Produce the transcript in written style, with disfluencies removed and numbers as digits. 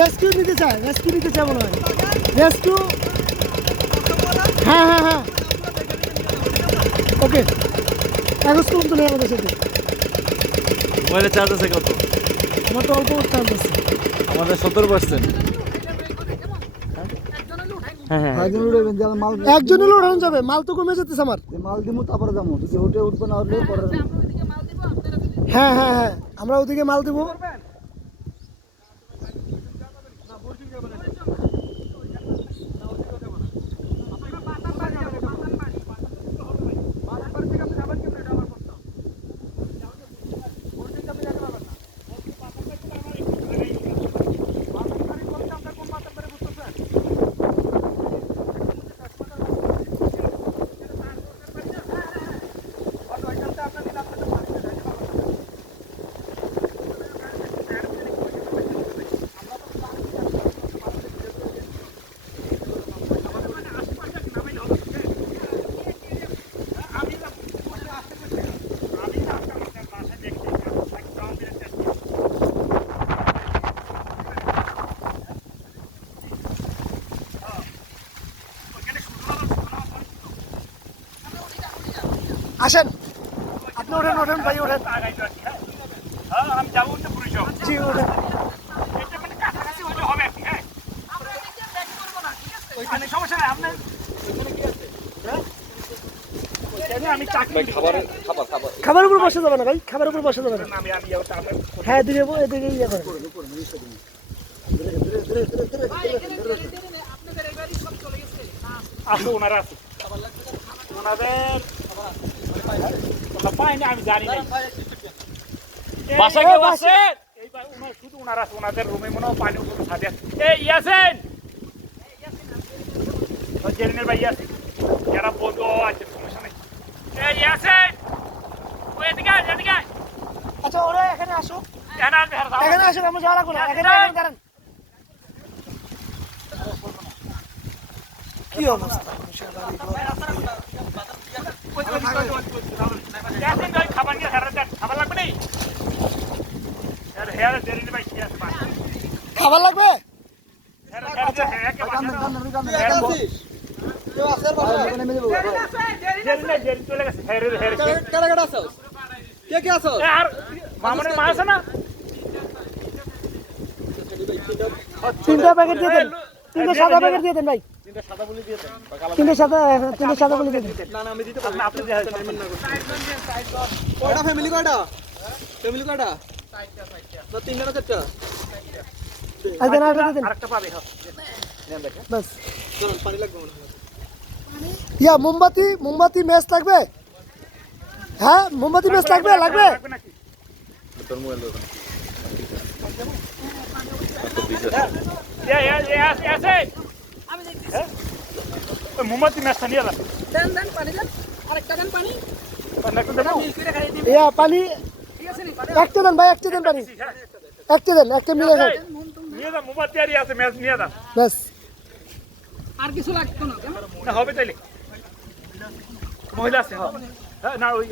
Rescue নিতে চায় মনে হয় রেস্কিউ। হ্যাঁ হ্যাঁ হ্যাঁ ওকে কাগজ কম তো নেই আমাদের সাথে। মোবাইলে চার্জ আছে কত? আমার তো অল্প চার্জ আছে। আমাদের 17%। হ্যাঁ হ্যাঁ একজন হলে ওঠানো যাবে, মাল তো কমে যেতেছে আমার। মাল দিমু তারপরে যাবো, যদি হোটে উঠবো না উঠলে পরে। হ্যাঁ হ্যাঁ হ্যাঁ আমরা ওদিকে মাল দেবো। আসেন আপনি ওঠেন ভাই ওঠেন। আমি যাবো তো পুরুষ জি ওঠেন। মানে কাছাকাছি হলে হবে আর কি। হ্যাঁ ওইখানে সমস্যা নেই আপনার আমি চাকরি খাবার উপর বসে যাবে না ভাই, খাবার উপর বসে যাবে না। আমি হ্যাঁ এদিকে এদিকে ইয়ে করে। আসো ওনারা আসো ওনাদের পাইনি আমি জানি নাই বাসা কেউ আছে এইবার ওনার শুধু ওনারা আছে ওনাদের রুমে মনে হয় পানি উপরে ছাদে আছে। এই ইয়াসেন জেরিনের ভাই আছে যারা বলতো আছে সমস্যা নেই। এই ইয়াসেন ওই এদিকে এদিকে আচ্ছা ওরা এখানে আসো, এখানে এখানে আসো, আমরা যাওয়া লাগবো না, এখানে দাঁড়ান। কি অবস্থা খাবার নিয়ে খাবার লাগবে নেই জেরিনের ভাই কি আছে খাবার লাগবে? মামনের মা আছে না? তিনটা প্যাকেট দিয়ে দেন, তিনটা সাদা প্যাকেট দিয়ে দেন ভাই, তিনটা সাদা বলি দিয়ে দেন। কয়টা ফ্যামিলি, কয়টা ফ্যামিলি, কয়টা না তিনটা না চারটা? আরেকটা পাবে বাস। পানি লাগবে মনে হয়। ইয়া মোমবাতি ম্যাচ লাগবে? হ্যাঁ মোমবাতি ম্যাচ লাগবে নাকি তোর মোবাইল দোকান মোমবাতি ম্যাচটা নিয়ে যান ইয়া পানি একটা দেন ভাই, একটা দেন পানি, একটা দেন, একটা মিলে খাই নিয়ে যান মোমবাতি আর আছে ম্যাচ নিয়ে যান ব্যাস। আর কিছু লাগতো না না হবে তাইলে মহিলা আছে হ্যাঁ না ওই